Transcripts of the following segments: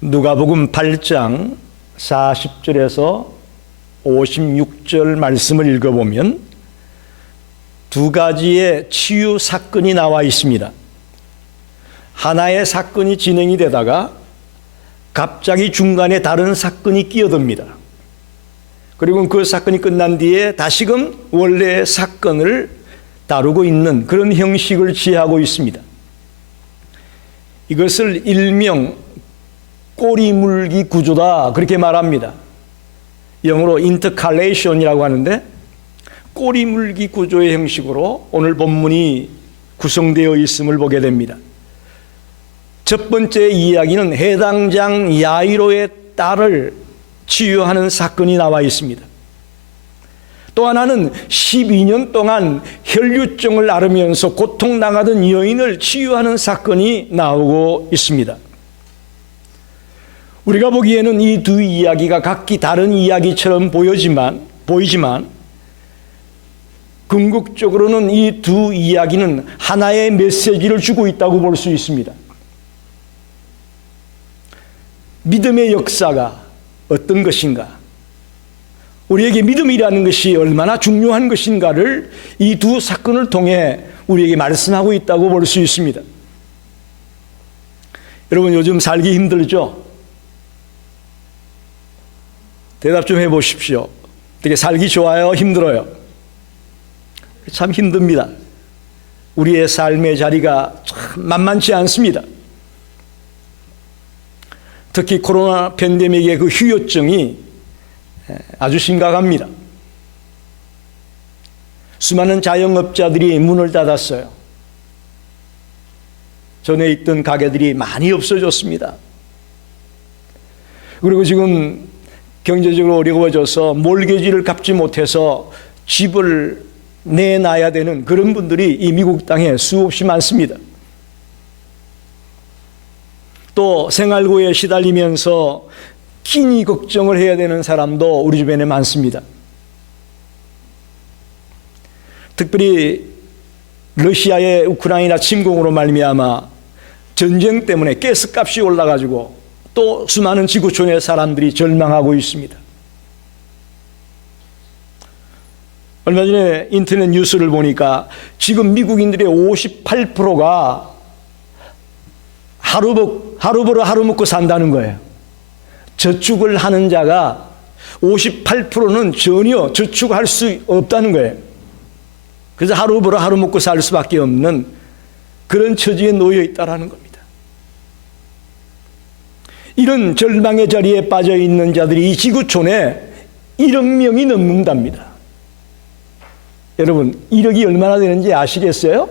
누가복음 8장 40절에서 56절 말씀을 읽어보면 두 가지의 치유 사건이 나와 있습니다. 하나의 사건이 진행이 되다가 갑자기 중간에 다른 사건이 끼어듭니다. 그리고 그 사건이 끝난 뒤에 다시금 원래의 사건을 다루고 있는 그런 형식을 취하고 있습니다. 이것을 일명 꼬리물기 구조다 그렇게 말합니다. 영어로 인터칼레이션이라고 하는데 꼬리물기 구조의 형식으로 오늘 본문이 구성되어 있음을 보게 됩니다. 첫 번째 이야기는 해당장 야이로의 딸을 치유하는 사건이 나와 있습니다. 또 하나는 12년 동안 혈류증을 앓으면서 고통당하던 여인을 치유하는 사건이 나오고 있습니다. 우리가 보기에는 이 두 이야기가 각기 다른 이야기처럼 보이지만 궁극적으로는 이 두 이야기는 하나의 메시지를 주고 있다고 볼 수 있습니다. 믿음의 역사가 어떤 것인가? 우리에게 믿음이라는 것이 얼마나 중요한 것인가를 이 두 사건을 통해 우리에게 말씀하고 있다고 볼 수 있습니다. 여러분, 요즘 살기 힘들죠? 대답 좀 해보십시오. 어떻게 살기 좋아요? 힘들어요? 참 힘듭니다. 우리의 삶의 자리가 참 만만치 않습니다. 특히 코로나 팬데믹의 그 후유증이 아주 심각합니다. 수많은 자영업자들이 문을 닫았어요. 전에 있던 가게들이 많이 없어졌습니다. 그리고 지금 경제적으로 어려워져서 몰개지를 갚지 못해서 집을 내놔야 되는 그런 분들이 이 미국 땅에 수없이 많습니다. 또 생활고에 시달리면서 끼니 걱정을 해야 되는 사람도 우리 주변에 많습니다. 특별히 러시아의 우크라이나 침공으로 말미암아 전쟁 때문에 가스값이 올라가지고 또 수많은 지구촌의 사람들이 절망하고 있습니다. 얼마 전에 인터넷 뉴스를 보니까 지금 미국인들의 58%가 하루 벌어 하루 먹고 산다는 거예요. 저축을 하는 자가 58%는 전혀 저축할 수 없다는 거예요. 그래서 하루 벌어 하루 먹고 살 수밖에 없는 그런 처지에 놓여 있다는 겁니다. 이런 절망의 자리에 빠져 있는 자들이 이 지구촌에 1억 명이 넘는답니다. 여러분, 1억이 얼마나 되는지 아시겠어요?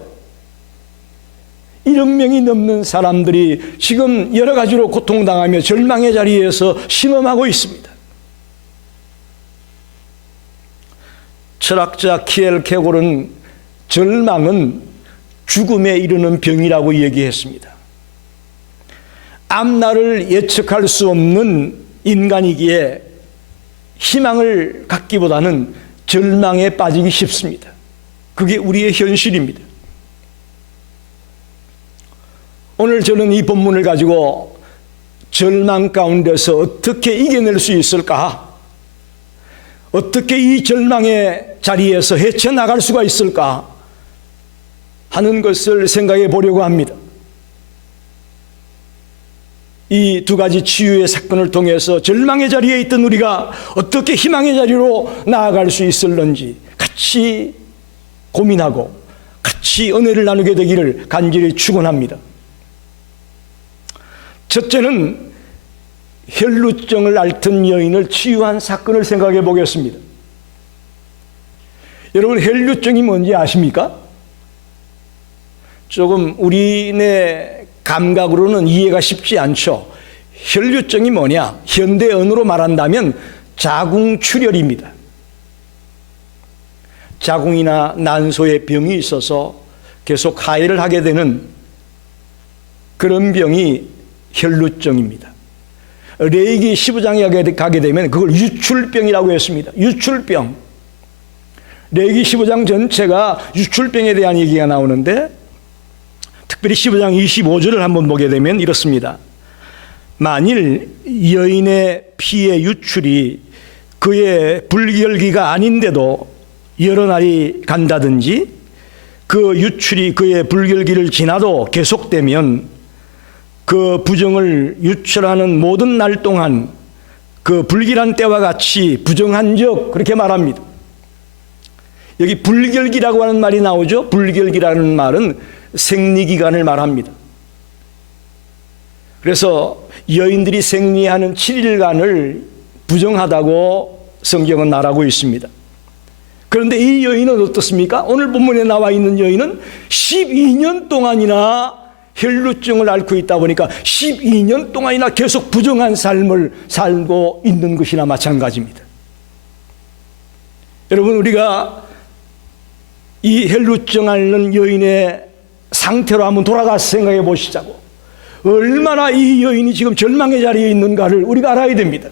1억 명이 넘는 사람들이 지금 여러 가지로 고통당하며 절망의 자리에서 신음하고 있습니다. 철학자 키엘 케골은 절망은 죽음에 이르는 병이라고 얘기했습니다. 앞날을 예측할 수 없는 인간이기에 희망을 갖기보다는 절망에 빠지기 쉽습니다. 그게 우리의 현실입니다. 오늘 저는 이 본문을 가지고 절망 가운데서 어떻게 이겨낼 수 있을까? 어떻게 이 절망의 자리에서 헤쳐나갈 수가 있을까? 하는 것을 생각해 보려고 합니다. 이 두 가지 치유의 사건을 통해서 절망의 자리에 있던 우리가 어떻게 희망의 자리로 나아갈 수 있을런지 같이 고민하고 같이 은혜를 나누게 되기를 간절히 축원합니다. 첫째는 혈루증을 앓던 여인을 치유한 사건을 생각해 보겠습니다. 여러분, 혈루증이 뭔지 아십니까? 조금 우리네 감각으로는 이해가 쉽지 않죠. 혈류증이 뭐냐? 현대 언어로 말한다면 자궁출혈입니다. 자궁이나 난소에 병이 있어서 계속 하혈을 하게 되는 그런 병이 혈류증입니다. 레위기 15장에 가게 되면 그걸 유출병이라고 했습니다. 유출병. 레위기 15장 전체가 유출병에 대한 얘기가 나오는데 특별히 15장 25절을 한번 보게 되면 이렇습니다. 만일 여인의 피의 유출이 그의 불결기가 아닌데도 여러 날이 간다든지 그 유출이 그의 불결기를 지나도 계속되면 그 부정을 유출하는 모든 날 동안 그 불길한 때와 같이 부정한 적, 그렇게 말합니다. 여기 불결기라고 하는 말이 나오죠. 불결기라는 말은 생리기간을 말합니다. 그래서 여인들이 생리하는 7일간을 부정하다고 성경은 말하고 있습니다. 그런데 이 여인은 어떻습니까? 오늘 본문에 나와 있는 여인은 12년 동안이나 혈루증을 앓고 있다 보니까 12년 동안이나 계속 부정한 삶을 살고 있는 것이나 마찬가지입니다. 여러분, 우리가 이 혈루증 앓는 여인의 상태로 한번 돌아가서 생각해 보시자고. 얼마나 이 여인이 지금 절망의 자리에 있는가를 우리가 알아야 됩니다.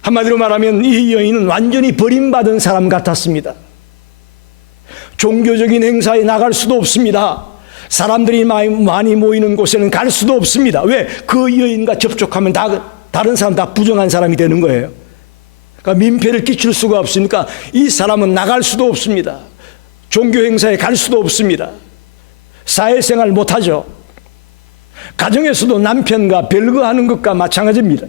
한마디로 말하면 이 여인은 완전히 버림받은 사람 같았습니다. 종교적인 행사에 나갈 수도 없습니다. 사람들이 많이 모이는 곳에는 갈 수도 없습니다. 왜? 그 여인과 접촉하면 다른 사람 다 부정한 사람이 되는 거예요. 그러니까 민폐를 끼칠 수가 없으니까 이 사람은 나갈 수도 없습니다. 종교 행사에 갈 수도 없습니다. 사회생활 못하죠. 가정에서도 남편과 별거하는 것과 마찬가지입니다.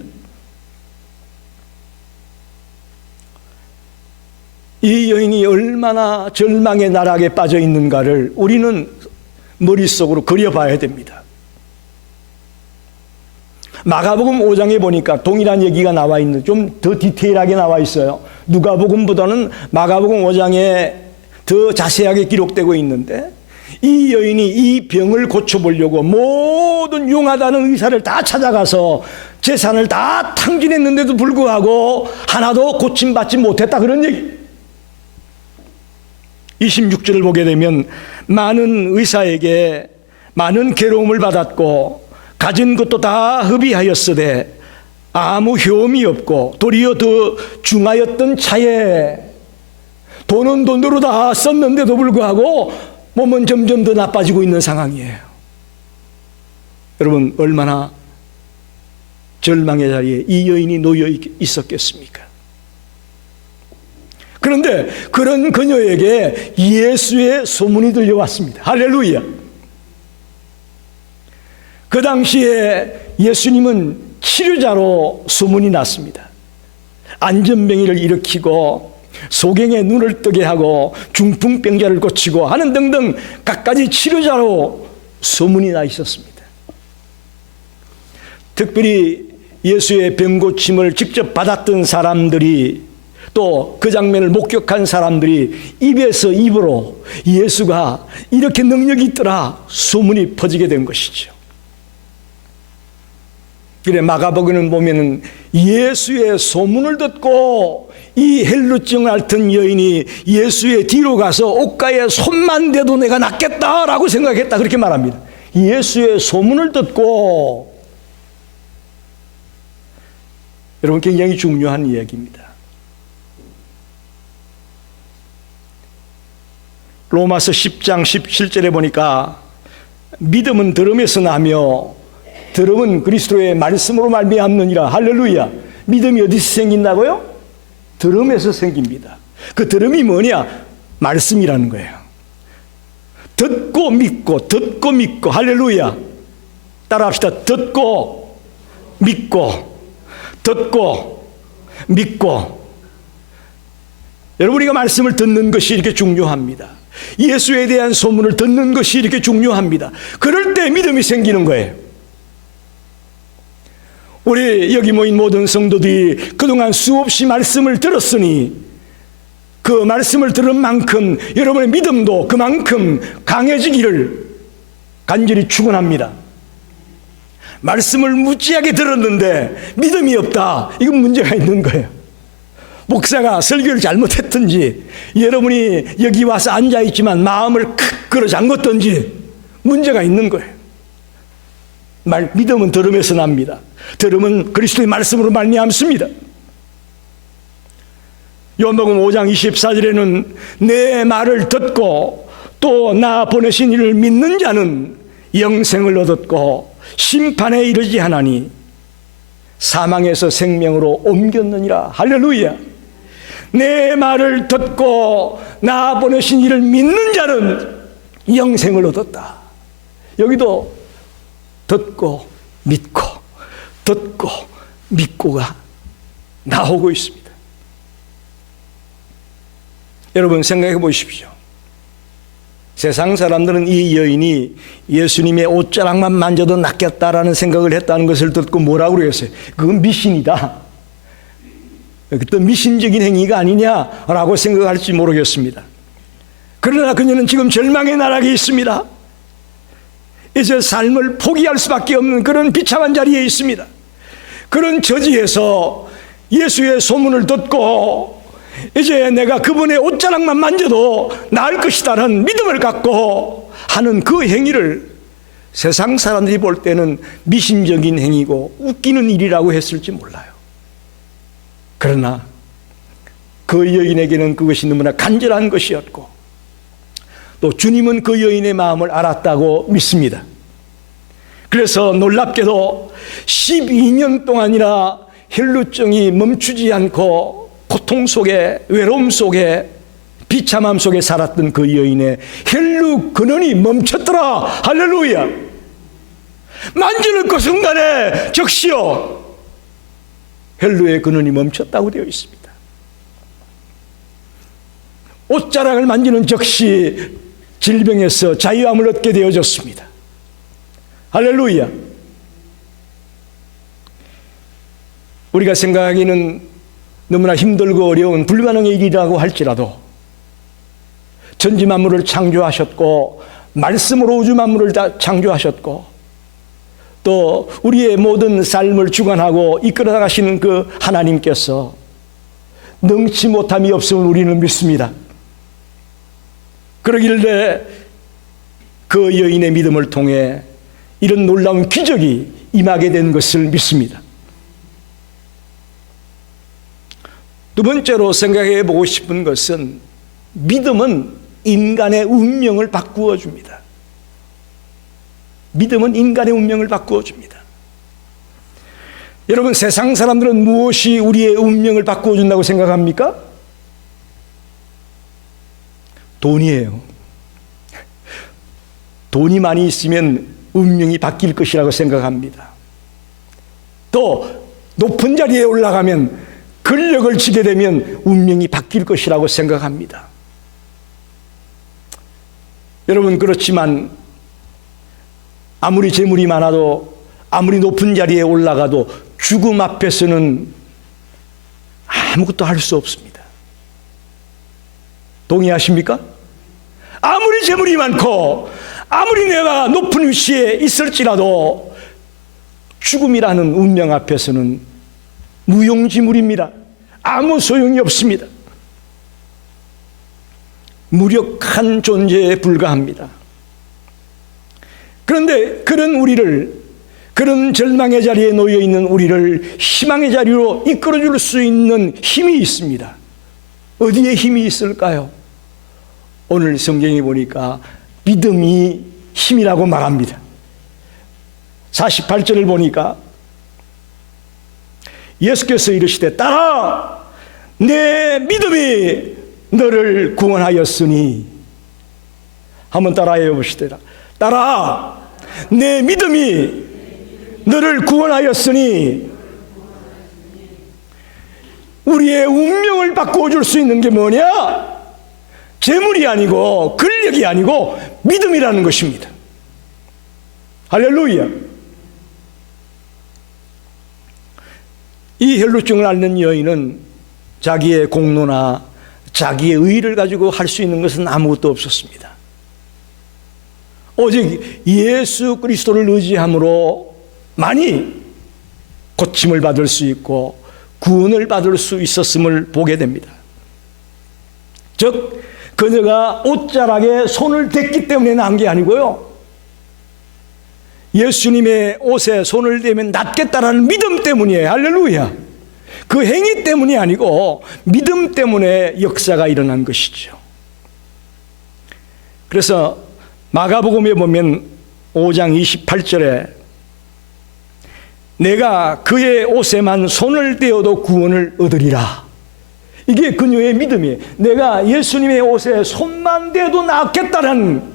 이 여인이 얼마나 절망의 나락에 빠져 있는가를 우리는 머릿속으로 그려봐야 됩니다. 마가복음 5장에 보니까 동일한 얘기가 나와 있는, 좀 더 디테일하게 나와 있어요. 누가복음보다는 마가복음 5장에 더 자세하게 기록되고 있는데, 이 여인이 이 병을 고쳐보려고 모든 용하다는 의사를 다 찾아가서 재산을 다 탕진했는데도 불구하고 하나도 고침받지 못했다, 그런 얘기. 26절을 보게 되면 많은 의사에게 많은 괴로움을 받았고 가진 것도 다 허비하였으되 아무 효험이 없고 도리어 더 중하였던 차에 돈은 돈으로 다 썼는데도 불구하고 몸은 점점 더 나빠지고 있는 상황이에요. 여러분, 얼마나 절망의 자리에 이 여인이 놓여 있었겠습니까? 그런데 그런 그녀에게 예수의 소문이 들려왔습니다. 할렐루야. 그 당시에 예수님은 치료자로 소문이 났습니다. 안전병이를 일으키고 소경의 눈을 뜨게 하고 중풍병자를 고치고 하는 등등 갖가지 치료자로 소문이 나 있었습니다. 특별히 예수의 병고침을 직접 받았던 사람들이, 또 그 장면을 목격한 사람들이 입에서 입으로 예수가 이렇게 능력이 있더라 소문이 퍼지게 된 것이죠. 그래, 마가복음을 보면은 예수의 소문을 듣고 이 헬루증을 앓던 여인이 예수의 뒤로 가서 옷가에 손만 대도 내가 낫겠다라고 생각했다, 그렇게 말합니다. 예수의 소문을 듣고. 여러분, 굉장히 중요한 이야기입니다. 로마서 10장 17절에 보니까 믿음은 들음에서 나며 들음은 그리스도의 말씀으로 말미암느니라. 할렐루야. 믿음이 어디서 생긴다고요? 들음에서 생깁니다. 그 들음이 뭐냐? 말씀이라는 거예요. 듣고 믿고, 듣고 믿고. 할렐루야. 따라합시다. 듣고 믿고, 듣고 믿고. 여러분, 우리가 말씀을 듣는 것이 이렇게 중요합니다. 예수에 대한 소문을 듣는 것이 이렇게 중요합니다. 그럴 때 믿음이 생기는 거예요. 우리 여기 모인 모든 성도들이 그동안 수없이 말씀을 들었으니 그 말씀을 들은 만큼 여러분의 믿음도 그만큼 강해지기를 간절히 축원합니다. 말씀을 무지하게 들었는데 믿음이 없다, 이건 문제가 있는 거예요. 목사가 설교를 잘못했든지, 여러분이 여기 와서 앉아있지만 마음을 크 끌어 잠궜든지 문제가 있는 거예요. 믿음은 들음에서 납니다. 들음은 그리스도의 말씀으로 말미암습니다. 요한복음 5장 24절에는 내 말을 듣고 또 나 보내신 이를 믿는 자는 영생을 얻었고 심판에 이르지 하나니 사망에서 생명으로 옮겼느니라. 할렐루야. 내 말을 듣고 나 보내신 이를 믿는 자는 영생을 얻었다. 여기도 듣고 믿고 듣고 믿고가 나오고 있습니다. 여러분 생각해 보십시오. 세상 사람들은 이 여인이 예수님의 옷자락만 만져도 낫겠다라는 생각을 했다는 것을 듣고 뭐라고 그러겠어요? 그건 미신이다. 또 미신적인 행위가 아니냐라고 생각할지 모르겠습니다. 그러나 그녀는 지금 절망의 나락에 있습니다. 이제 삶을 포기할 수밖에 없는 그런 비참한 자리에 있습니다. 그런 처지에서 예수의 소문을 듣고 이제 내가 그분의 옷자락만 만져도 나을 것이다라는 믿음을 갖고 하는 그 행위를 세상 사람들이 볼 때는 미신적인 행위고 웃기는 일이라고 했을지 몰라요. 그러나 그 여인에게는 그것이 너무나 간절한 것이었고 또 주님은 그 여인의 마음을 알았다고 믿습니다. 그래서 놀랍게도 12년 동안이나 혈루증이 멈추지 않고 고통 속에 외로움 속에 비참함 속에 살았던 그 여인의 혈루 근원이 멈췄더라. 할렐루야. 만지는 그 순간에 즉시요 혈루의 근원이 멈췄다고 되어 있습니다. 옷자락을 만지는 즉시 질병에서 자유함을 얻게 되어졌습니다. 할렐루야. 우리가 생각하기는 너무나 힘들고 어려운 불가능의 일이라고 할지라도 전지 만물을 창조하셨고 말씀으로 우주 만물을 다 창조하셨고 또 우리의 모든 삶을 주관하고 이끌어 나가시는 그 하나님께서 능치 못함이 없음을 우리는 믿습니다. 그러길래 그 여인의 믿음을 통해 이런 놀라운 기적이 임하게 된 것을 믿습니다. 두 번째로 생각해 보고 싶은 것은 믿음은 인간의 운명을 바꾸어 줍니다. 믿음은 인간의 운명을 바꾸어 줍니다. 여러분 세상 사람들은 무엇이 우리의 운명을 바꾸어 준다고 생각합니까? 돈이에요. 돈이 많이 있으면 운명이 바뀔 것이라고 생각합니다. 또 높은 자리에 올라가면 권력을 지게 되면 운명이 바뀔 것이라고 생각합니다. 여러분 그렇지만 아무리 재물이 많아도 아무리 높은 자리에 올라가도 죽음 앞에서는 아무것도 할 수 없습니다. 동의하십니까? 아무리 재물이 많고 아무리 내가 높은 위치에 있을지라도 죽음이라는 운명 앞에서는 무용지물입니다. 아무 소용이 없습니다. 무력한 존재에 불과합니다. 그런데 그런 우리를, 그런 절망의 자리에 놓여 있는 우리를 희망의 자리로 이끌어 줄 수 있는 힘이 있습니다. 어디에 힘이 있을까요? 오늘 성경에 보니까 믿음이 힘이라고 말합니다. 48절을 보니까 예수께서 이르시되 따라 내 믿음이 너를 구원하였으니. 한번 따라해 보시더라. 따라 내 믿음이 너를 구원하였으니. 우리의 운명을 바꾸어 줄 수 있는 게 뭐냐? 재물이 아니고 권력이 아니고 믿음이라는 것입니다. 할렐루야. 이 혈루증을 앓는 여인은 자기의 공로나 자기의 의의를 가지고 할 수 있는 것은 아무것도 없었습니다. 오직 예수 그리스도를 의지함으로 많이 고침을 받을 수 있고 구원을 받을 수 있었음을 보게 됩니다. 즉 그녀가 옷자락에 손을 댔기 때문에 난 게 아니고요, 예수님의 옷에 손을 대면 낫겠다라는 믿음 때문이에요. 할렐루야. 그 행위 때문이 아니고 믿음 때문에 역사가 일어난 것이죠. 그래서 마가복음에 보면 5장 28절에 내가 그의 옷에만 손을 떼어도 구원을 얻으리라. 이게 그녀의 믿음이에요. 내가 예수님의 옷에 손만 대도 낫겠다는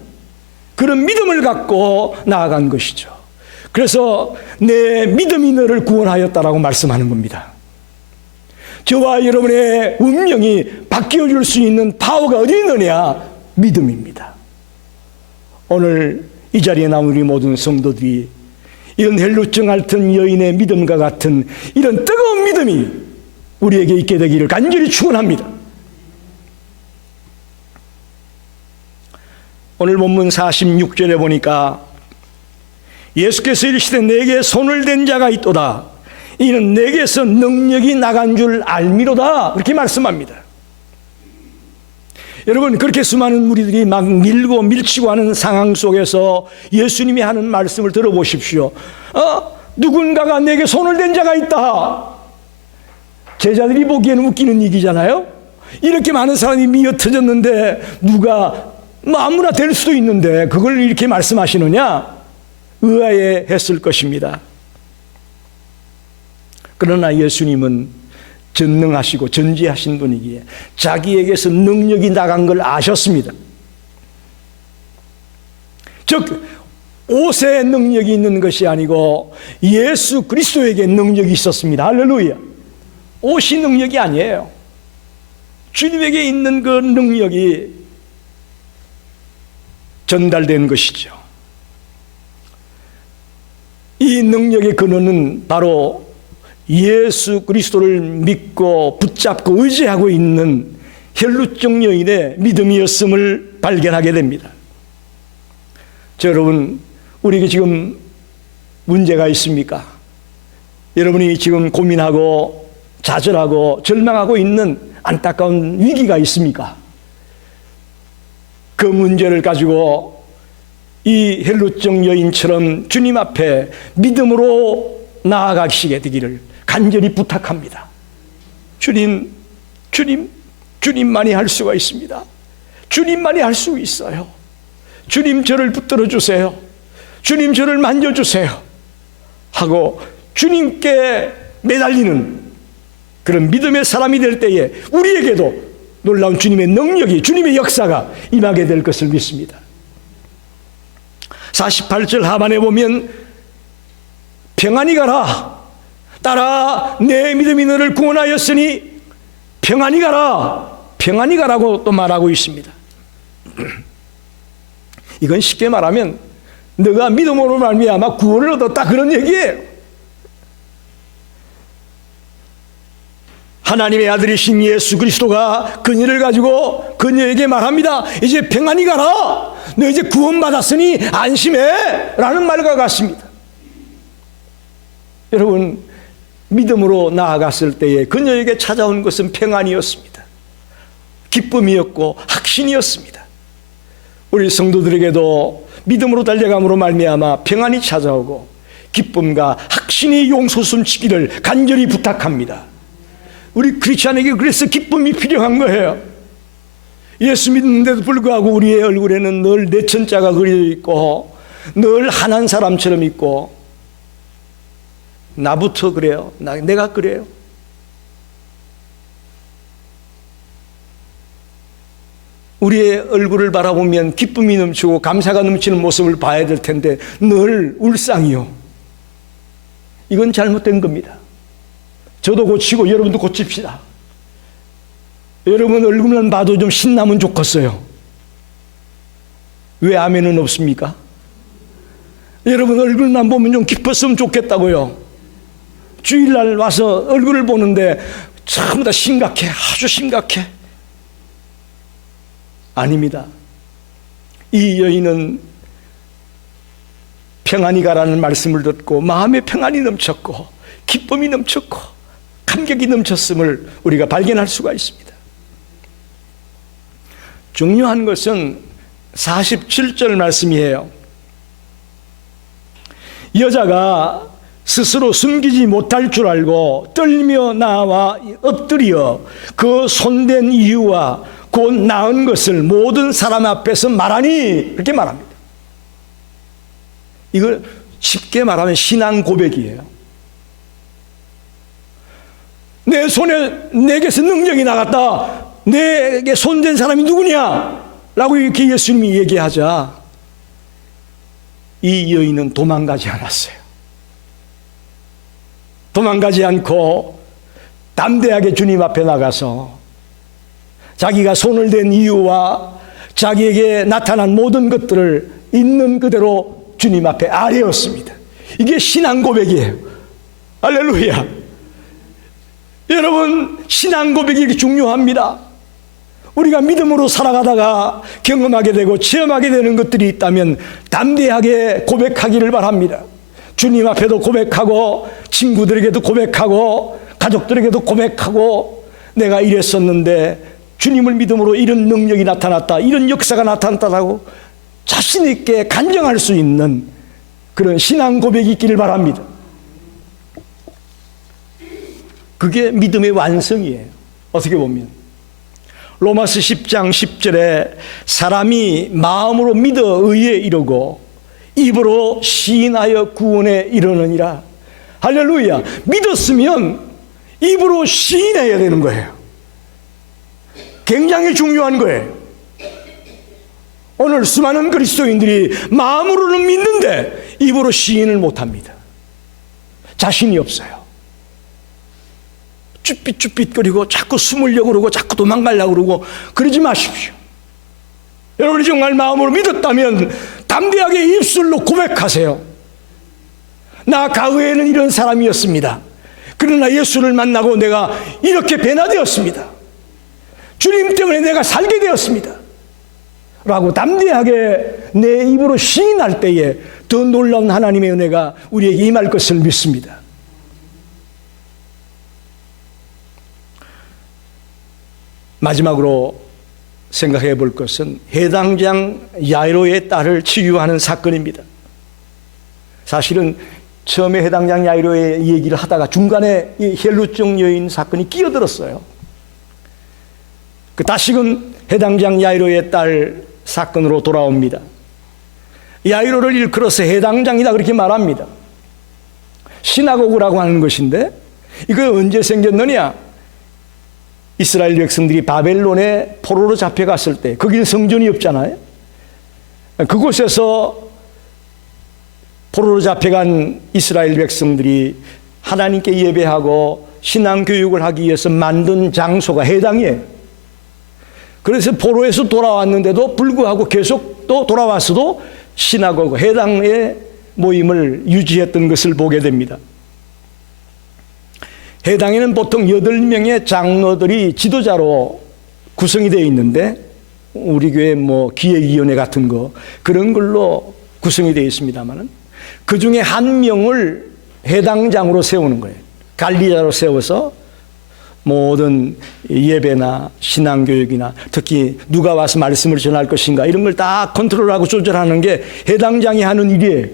그런 믿음을 갖고 나아간 것이죠. 그래서 내 믿음이 너를 구원하였다라고 말씀하는 겁니다. 저와 여러분의 운명이 바뀌어줄 수 있는 파워가 어디 있느냐? 믿음입니다. 오늘 이 자리에 나온 우리 모든 성도들이 이런 헬루증 앓던 여인의 믿음과 같은 이런 뜨거운 믿음이 우리에게 있게 되기를 간절히 축원합니다. 오늘 본문 46절에 보니까 예수께서 이르시되 내게 손을 댄 자가 있도다. 이는 내게서 능력이 나간 줄 알미로다. 그렇게 말씀합니다. 여러분, 그렇게 수많은 무리들이 막 밀고 밀치고 하는 상황 속에서 예수님이 하는 말씀을 들어보십시오. 누군가가 내게 손을 댄 자가 있다. 제자들이 보기에는 웃기는 얘기잖아요. 이렇게 많은 사람이 미어 터졌는데 누가 아무나 될 수도 있는데 그걸 이렇게 말씀하시느냐? 의아해했을 것입니다. 그러나 예수님은 전능하시고 전지하신 분이기에 자기에게서 능력이 나간 걸 아셨습니다. 즉 옷에 능력이 있는 것이 아니고 예수 그리스도에게 능력이 있었습니다. 할렐루야. 옷이 능력이 아니에요. 주님에게 있는 그 능력이 전달된 것이죠. 이 능력의 근원은 바로 예수 그리스도를 믿고 붙잡고 의지하고 있는 혈루증 여인의 믿음이었음을 발견하게 됩니다. 여러분, 우리에게 지금 문제가 있습니까? 여러분이 지금 고민하고 좌절하고 절망하고 있는 안타까운 위기가 있습니까? 그 문제를 가지고 이 헬루증 여인처럼 주님 앞에 믿음으로 나아가시게 되기를 간절히 부탁합니다. 주님만이 할 수가 있습니다. 주님만이 할 수 있어요. 주님 저를 붙들어 주세요. 주님 저를 만져주세요. 하고 주님께 매달리는 그런 믿음의 사람이 될 때에 우리에게도 놀라운 주님의 능력이, 주님의 역사가 임하게 될 것을 믿습니다. 48절 하반에 보면 평안히 가라. 따라 내 믿음이 너를 구원하였으니 평안히 가라. 평안히 가라고 또 말하고 있습니다. 이건 쉽게 말하면 너가 믿음으로 말미암아 구원을 얻었다, 그런 얘기예요. 하나님의 아들이신 예수 그리스도가 그녀를 가지고 그녀에게 말합니다. 이제 평안히 가라. 너 이제 구원받았으니 안심해. 라는 말과 같습니다. 여러분, 믿음으로 나아갔을 때에 그녀에게 찾아온 것은 평안이었습니다. 기쁨이었고 확신이었습니다. 우리 성도들에게도 믿음으로 달려감으로 말미암아 평안이 찾아오고 기쁨과 확신이 용솟음치기를 간절히 부탁합니다. 우리 크리스찬에게 그래서 기쁨이 필요한 거예요. 예수 믿는데도 불구하고 우리의 얼굴에는 늘 내천자가 그려져 있고 늘 한한 사람처럼 있고, 나부터 그래요. 내가 그래요. 우리의 얼굴을 바라보면 기쁨이 넘치고 감사가 넘치는 모습을 봐야 될 텐데 늘 울상이요. 이건 잘못된 겁니다. 저도 고치고 여러분도 고칩시다. 여러분 얼굴만 봐도 좀 신나면 좋겠어요. 왜 아멘은 없습니까? 여러분 얼굴만 보면 좀 기뻤으면 좋겠다고요. 주일날 와서 얼굴을 보는데 전부 다 심각해. 아주 심각해. 아닙니다. 이 여인은 평안히 가라는 말씀을 듣고 마음에 평안이 넘쳤고 기쁨이 넘쳤고 감격이 넘쳤음을 우리가 발견할 수가 있습니다. 중요한 것은 47절 말씀이에요. 여자가 스스로 숨기지 못할 줄 알고 떨며 나와 엎드려 그 손댄 이유와 곧 나은 것을 모든 사람 앞에서 말하니, 그렇게 말합니다. 이걸 쉽게 말하면 신앙 고백이에요. 내 손에 내게서 능력이 나갔다. 내게 손댄 사람이 누구냐? 라고 이렇게 예수님이 얘기하자 이 여인은 도망가지 않았어요. 도망가지 않고 담대하게 주님 앞에 나가서 자기가 손을 댄 이유와 자기에게 나타난 모든 것들을 있는 그대로 주님 앞에 아뢰었습니다. 이게 신앙 고백이에요. 할렐루야. 여러분, 신앙 고백이 이렇게 중요합니다. 우리가 믿음으로 살아가다가 경험하게 되고 체험하게 되는 것들이 있다면 담대하게 고백하기를 바랍니다. 주님 앞에도 고백하고 친구들에게도 고백하고 가족들에게도 고백하고 내가 이랬었는데 주님을 믿음으로 이런 능력이 나타났다, 이런 역사가 나타났다고 자신 있게 간증할 수 있는 그런 신앙 고백이 있기를 바랍니다. 그게 믿음의 완성이에요. 어떻게 보면 로마서 10장 10절에 사람이 마음으로 믿어 의에 이르고 입으로 시인하여 구원에 이르느니라. 할렐루야. 믿었으면 입으로 시인해야 되는 거예요. 굉장히 중요한 거예요. 오늘 수많은 그리스도인들이 마음으로는 믿는데 입으로 시인을 못합니다. 자신이 없어요. 쭈삣쭈삣거리고 자꾸 숨으려고 그러고 자꾸 도망가려고 그러고 그러지 마십시오. 여러분이 정말 마음으로 믿었다면 담대하게 입술로 고백하세요. 나 과거에는 이런 사람이었습니다. 그러나 예수를 만나고 내가 이렇게 변화되었습니다. 주님 때문에 내가 살게 되었습니다. 라고 담대하게 내 입으로 시인할 때에 더 놀라운 하나님의 은혜가 우리에게 임할 것을 믿습니다. 마지막으로 생각해 볼 것은 해당장 야이로의 딸을 치유하는 사건입니다. 사실은 처음에 해당장 야이로의 얘기를 하다가 중간에 이 혈루증 여인 사건이 끼어들었어요. 다시금 해당장 야이로의 딸 사건으로 돌아옵니다. 야이로를 일컬어서 해당장이다 그렇게 말합니다. 시나고그라고 하는 것인데 이거 언제 생겼느냐? 이스라엘 백성들이 바벨론에 포로로 잡혀갔을 때 거기는 성전이 없잖아요. 그곳에서 포로로 잡혀간 이스라엘 백성들이 하나님께 예배하고 신앙교육을 하기 위해서 만든 장소가 해당이에요. 그래서 포로에서 돌아왔는데도 불구하고 계속 또 돌아왔어도 시나고그 해당의 모임을 유지했던 것을 보게 됩니다. 해당에는 보통 8명의 장로들이 지도자로 구성이 되어 있는데 우리 교회 뭐 기획위원회 같은 거 그런 걸로 구성이 되어 있습니다만 그 중에 한 명을 해당장으로 세우는 거예요. 관리자로 세워서 모든 예배나 신앙교육이나 특히 누가 와서 말씀을 전할 것인가 이런 걸 다 컨트롤하고 조절하는 게 해당장이 하는 일이에요.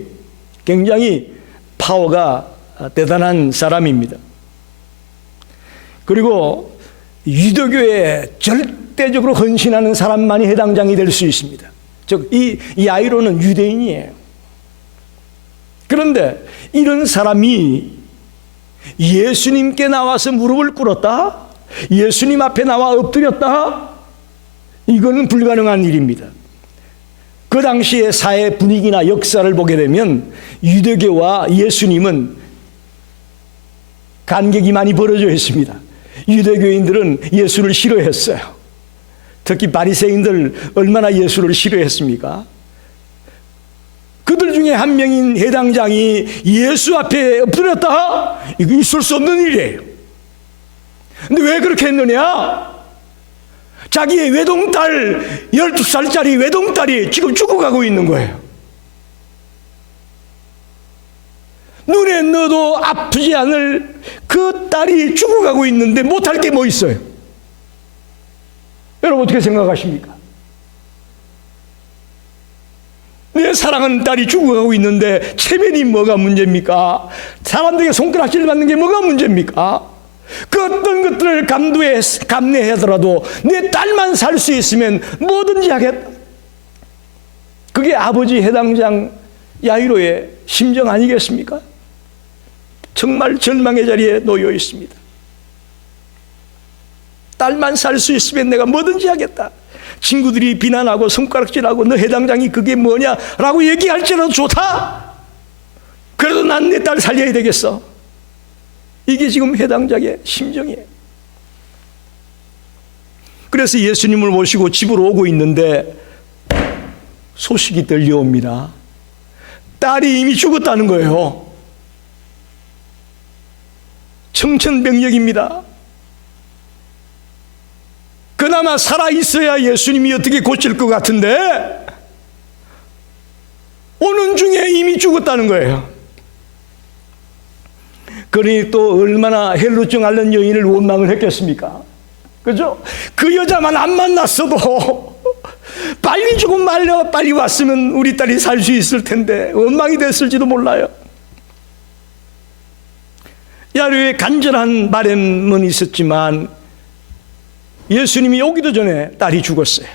굉장히 파워가 대단한 사람입니다. 그리고 유대교에 절대적으로 헌신하는 사람만이 해당장이 될 수 있습니다. 즉 이 야이로는 유대인이에요. 그런데 이런 사람이 예수님께 나와서 무릎을 꿇었다? 예수님 앞에 나와 엎드렸다? 이거는 불가능한 일입니다. 그 당시의 사회 분위기나 역사를 보게 되면 유대교와 예수님은 간격이 많이 벌어져 있습니다. 유대교인들은 예수를 싫어했어요. 특히 바리새인들 얼마나 예수를 싫어했습니까? 그들 중에 한 명인 해당장이 예수 앞에 엎드렸다? 이거 있을 수 없는 일이에요. 근데 왜 그렇게 했느냐? 자기의 외동딸, 12살짜리 외동딸이 지금 죽어가고 있는 거예요. 눈에 넣어도 아프지 않을 그 딸이 죽어가고 있는데 못할 게 뭐 있어요? 여러분 어떻게 생각하십니까? 내 사랑하는 딸이 죽어가고 있는데 체면이 뭐가 문제입니까? 사람들에게 손가락질 받는 게 뭐가 문제입니까? 그 어떤 것들을 감내하더라도 내 딸만 살 수 있으면 뭐든지 하겠다. 그게 아버지 해당장 야이로의 심정 아니겠습니까? 정말 절망의 자리에 놓여 있습니다. 딸만 살 수 있으면 내가 뭐든지 하겠다. 친구들이 비난하고 손가락질하고 너 해당장이 그게 뭐냐라고 얘기할지라도 좋다. 그래도 난 내 딸 살려야 되겠어. 이게 지금 해당장의 심정이에요. 그래서 예수님을 모시고 집으로 오고 있는데 소식이 들려옵니다. 딸이 이미 죽었다는 거예요. 청천벽력입니다. 그나마 살아있어야 예수님이 어떻게 고칠 것 같은데 오는 중에 이미 죽었다는 거예요. 그러니 또 얼마나 헬루증 앓는 여인을 원망을 했겠습니까? 그죠? 그 여자만 안 만났어도 빨리 죽으면 말려 빨리 왔으면 우리 딸이 살 수 있을 텐데 원망이 됐을지도 몰라요. 야이로의 간절한 바람은 있었지만 예수님이 오기도 전에 딸이 죽었어요.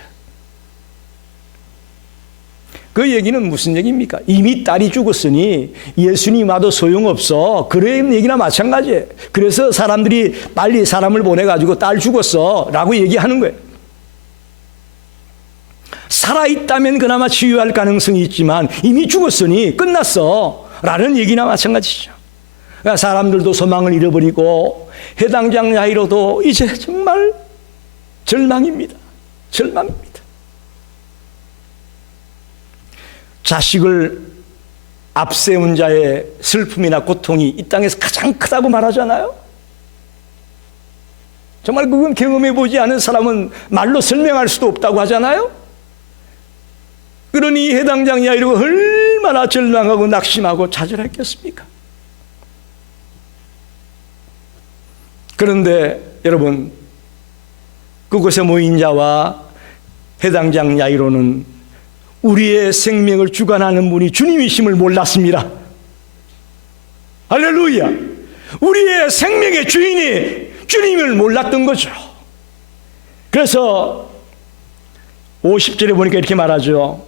그 얘기는 무슨 얘기입니까? 이미 딸이 죽었으니 예수님 와도 소용없어. 그런 얘기나 마찬가지예요. 그래서 사람들이 빨리 사람을 보내가지고 딸 죽었어 라고 얘기하는 거예요. 살아있다면 그나마 치유할 가능성이 있지만 이미 죽었으니 끝났어 라는 얘기나 마찬가지죠. 그러니까 사람들도 소망을 잃어버리고 해당장 야이로도 이제 정말 절망입니다. 절망입니다. 자식을 앞세운 자의 슬픔이나 고통이 이 땅에서 가장 크다고 말하잖아요. 정말 그건 경험해보지 않은 사람은 말로 설명할 수도 없다고 하잖아요. 그러니 해당장 야이로가 얼마나 절망하고 낙심하고 좌절했겠습니까? 그런데 여러분, 그곳에 모인 자와 해당장 야이로는 우리의 생명을 주관하는 분이 주님이심을 몰랐습니다. 할렐루야! 우리의 생명의 주인이 주님을 몰랐던 거죠. 그래서 50절에 보니까 이렇게 말하죠.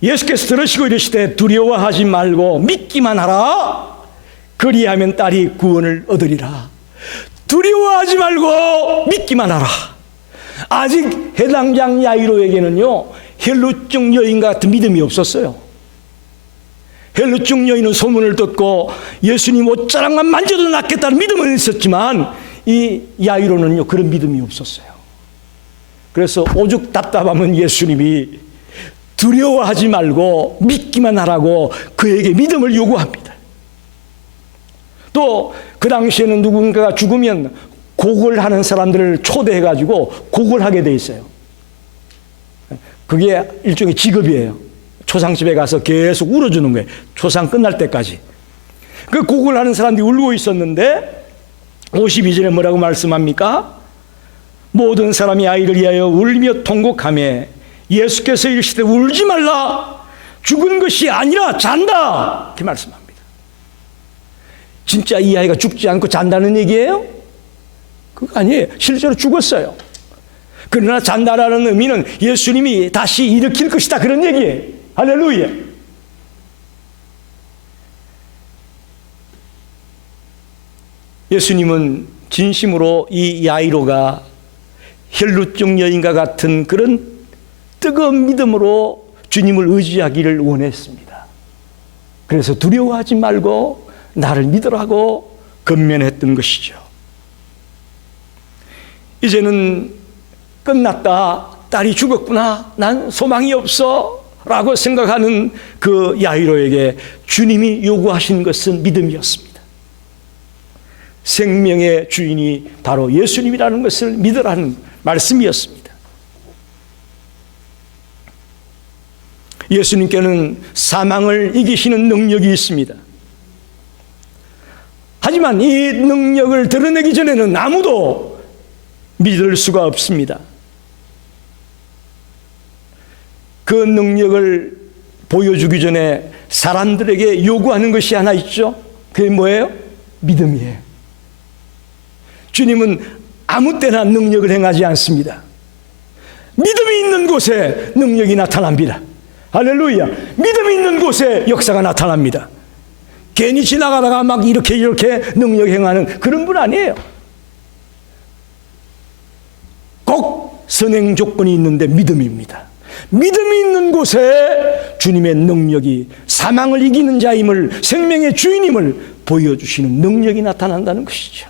예수께서 들으시고 이르시되 두려워하지 말고 믿기만 하라. 그리하면 딸이 구원을 얻으리라. 두려워하지 말고 믿기만 하라. 아직 해당장 야이로에게는요 헬루증 여인과 같은 믿음이 없었어요. 헬루증 여인은 소문을 듣고 예수님 옷자락만 만져도 낫겠다는 믿음은 있었지만 이 야이로는요 그런 믿음이 없었어요. 그래서 오죽 답답하면 예수님이 두려워하지 말고 믿기만 하라고 그에게 믿음을 요구합니다. 또 그 당시에는 누군가가 죽으면 고골하는 사람들을 초대해가지고 고골하게 돼 있어요. 그게 일종의 직업이에요. 초상집에 가서 계속 울어주는 거예요. 초상 끝날 때까지. 그 고골하는 사람들이 울고 있었는데 52절에 뭐라고 말씀합니까? 모든 사람이 아이를 위하여 울며 통곡하며 예수께서 이르시되 울지 말라. 죽은 것이 아니라 잔다. 이렇게 말씀합니다. 진짜 이 아이가 죽지 않고 잔다는 얘기예요? 그거 아니에요. 실제로 죽었어요. 그러나 잔다라는 의미는 예수님이 다시 일으킬 것이다 그런 얘기예요. 할렐루야. 예수님은 진심으로 이 야이로가 혈루증 여인과 같은 그런 뜨거운 믿음으로 주님을 의지하기를 원했습니다. 그래서 두려워하지 말고 나를 믿으라고 권면했던 것이죠. 이제는 끝났다. 딸이 죽었구나. 난 소망이 없어. 라고 생각하는 그 야이로에게 주님이 요구하신 것은 믿음이었습니다. 생명의 주인이 바로 예수님이라는 것을 믿으라는 말씀이었습니다. 예수님께는 사망을 이기시는 능력이 있습니다. 하지만 이 능력을 드러내기 전에는 아무도 믿을 수가 없습니다. 그 능력을 보여주기 전에 사람들에게 요구하는 것이 하나 있죠. 그게 뭐예요? 믿음이에요. 주님은 아무 때나 능력을 행하지 않습니다. 믿음이 있는 곳에 능력이 나타납니다. 할렐루야. 믿음이 있는 곳에 역사가 나타납니다. 괜히 지나가다가 막 이렇게 능력 행하는 그런 분 아니에요. 꼭 선행 조건이 있는데 믿음입니다. 믿음이 있는 곳에 주님의 능력이 사망을 이기는 자임을, 생명의 주인임을 보여주시는 능력이 나타난다는 것이죠.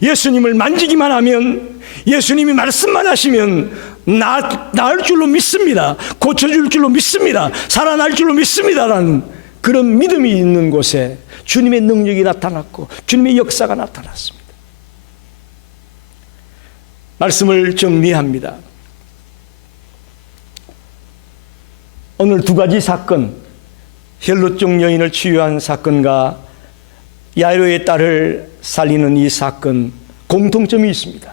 예수님을 만지기만 하면, 예수님이 말씀만 하시면 나을 줄로 믿습니다. 고쳐줄 줄로 믿습니다. 살아날 줄로 믿습니다라는 그런 믿음이 있는 곳에 주님의 능력이 나타났고 주님의 역사가 나타났습니다. 말씀을 정리합니다. 오늘 두 가지 사건, 헬롯족 여인을 치유한 사건과 야이로의 딸을 살리는 이 사건, 공통점이 있습니다.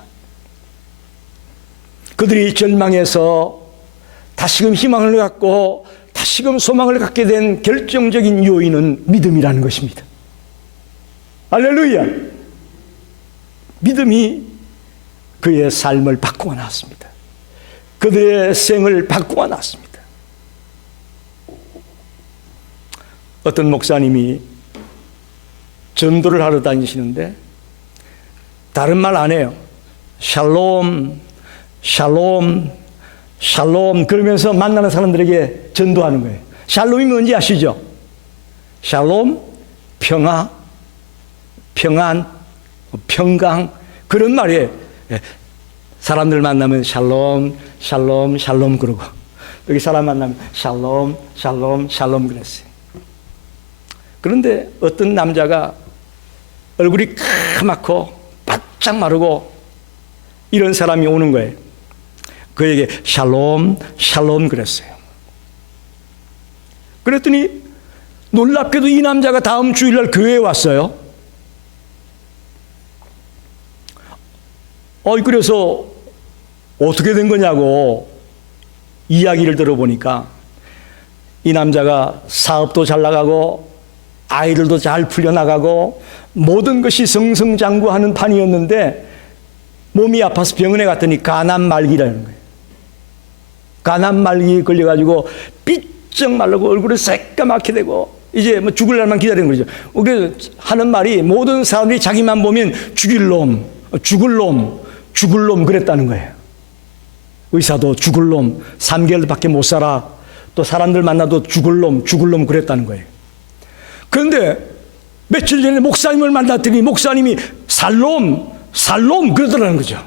그들이 절망해서 다시금 희망을 갖고 다시금 소망을 갖게 된 결정적인 요인은 믿음이라는 것입니다. 할렐루야! 믿음이 그의 삶을 바꾸어 놨습니다. 그들의 생을 바꾸어 놨습니다. 어떤 목사님이 전도를 하러 다니시는데 다른 말 안 해요. 샬롬, 샬롬, 샬롬 그러면서 만나는 사람들에게 전도하는 거예요. 샬롬이 뭔지 아시죠? 샬롬, 평화, 평안, 평강 그런 말이에요. 사람들 만나면 샬롬, 샬롬, 샬롬 그러고 여기 사람 만나면 샬롬, 샬롬, 샬롬 그랬어요. 그런데 어떤 남자가 얼굴이 까맣고 바짝 마르고 이런 사람이 오는 거예요. 그에게 샬롬, 샬롬 그랬어요. 그랬더니 놀랍게도 이 남자가 다음 주일날 교회에 왔어요. 그래서 어떻게 된 거냐고 이야기를 들어보니까 이 남자가 사업도 잘 나가고 아이들도 잘 풀려나가고 모든 것이 승승장구하는 판이었는데 몸이 아파서 병원에 갔더니 간암말기라는 거예요. 간암말기에 걸려가지고 삐쩍 말르고 얼굴이 새까맣게 되고 이제 뭐 죽을 날만 기다리는 거죠. 그래서 하는 말이 모든 사람들이 자기만 보면 죽일 놈, 죽을 놈, 죽을 놈 그랬다는 거예요. 의사도 죽을 놈, 3개월밖에 못 살아. 또 사람들 만나도 죽을 놈, 죽을 놈 그랬다는 거예요. 그런데 며칠 전에 목사님을 만났더니 목사님이 살롬, 살롬 그러더라는 거죠.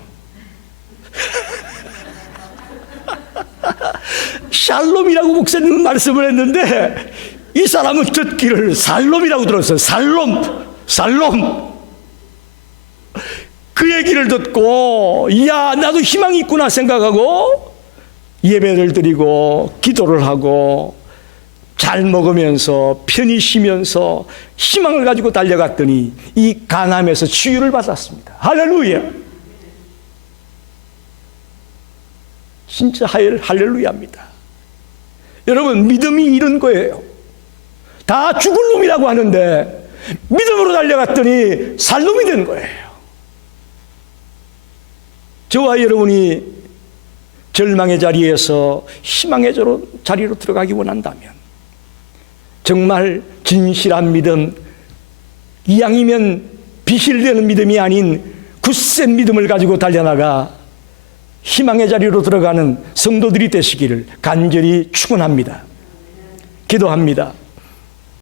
샬롬이라고 목사님은 말씀을 했는데 이 사람은 듣기를 살롬이라고 들었어요. 살롬, 살롬. 그 얘기를 듣고 이야 나도 희망이 있구나 생각하고 예배를 드리고 기도를 하고 잘 먹으면서 편히 쉬면서 희망을 가지고 달려갔더니 이 간암에서 치유를 받았습니다. 할렐루야. 진짜 할렐루야입니다. 여러분 믿음이 이런 거예요. 다 죽을 놈이라고 하는데 믿음으로 달려갔더니 살 놈이 된 거예요. 저와 여러분이 절망의 자리에서 희망의 자리로 들어가기 원한다면 정말 진실한 믿음, 이왕이면 비실되는 믿음이 아닌 굳센 믿음을 가지고 달려나가 희망의 자리로 들어가는 성도들이 되시기를 간절히 축원합니다. 기도합니다.